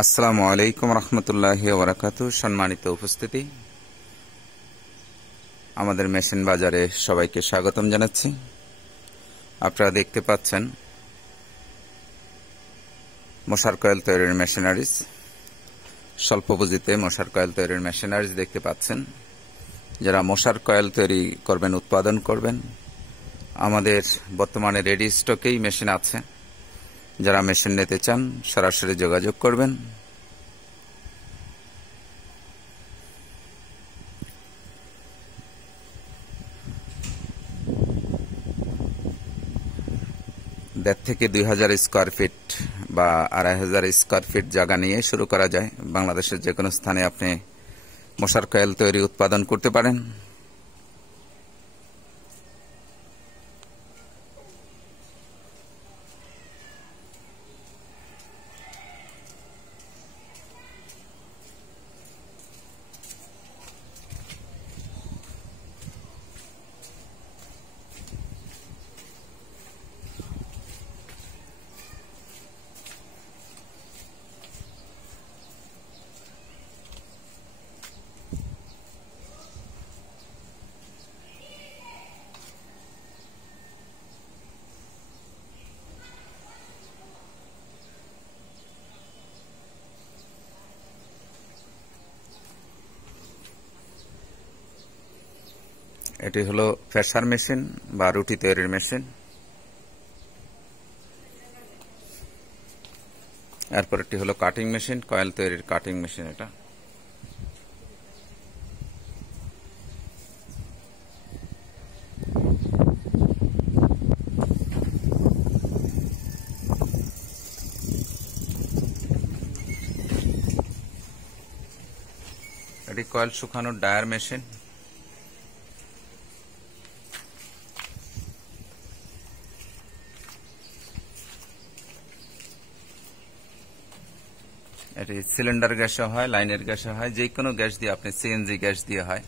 আসসালামু আলাইকুম রহমতুল্লাহি ওয়া বারাকাতুহু। সম্মানিত উপস্থিতি, আমাদের মেশিন বাজারে সবাইকে স্বাগতম জানাচ্ছি। আপনারা দেখতে পাচ্ছেন মশার কয়েল তৈরির মেশিনারিজ, স্বল্প পুঁজিতে মশার কয়েল তৈরির মেশিনারিজ দেখতে পাচ্ছেন। যারা মশার কয়েল তৈরি করবেন, উৎপাদন করবেন, আমাদের বর্তমানে রেডি স্টকেই মেশিন আছে। যারা মেশিন নিতে চান সরাসরি যোগাযোগ করবেন। দেড় থেকে 2000 স্কোয়ার ফিট বা 2500 স্কোয়ার ফিট জায়গা নিয়ে শুরু করা যায়। বাংলাদেশের যে কোনো স্থানে আপনি মশার কয়েল তৈরি উৎপাদন করতে পারেন। এটি হলো প্রেসার মেশিন বা রুটি তৈরির মেশিন। এরপর এটি হলো কাটিং মেশিন, কয়েল তৈরির কাটিং মেশিন। এটি কয়েল শুকানোর ডায়ার মেশিন। এটি সিলিন্ডার গ্যাসে হয়, লাইনের গ্যাসে হয়, যে কোনো গ্যাস দিয়ে, আপনি সিএনজি গ্যাস দিয়ে হয়।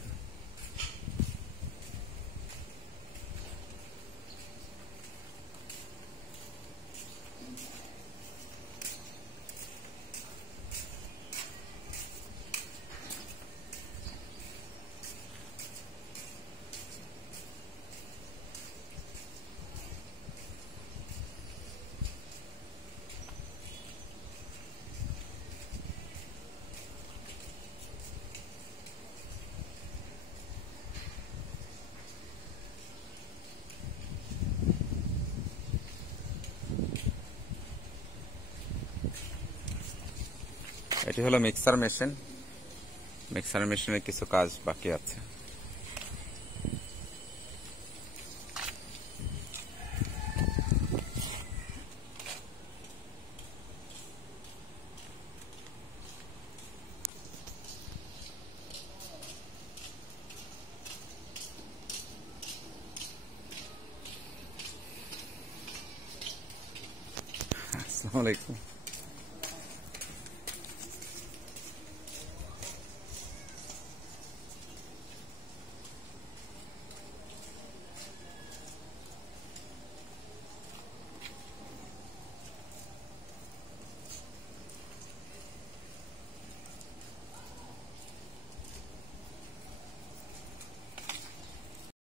এটি হলো মিক্সার মেশিন। মিক্সার মেশিনের কিছু কাজ বাকি আছে। আসসালামু আলাইকুম।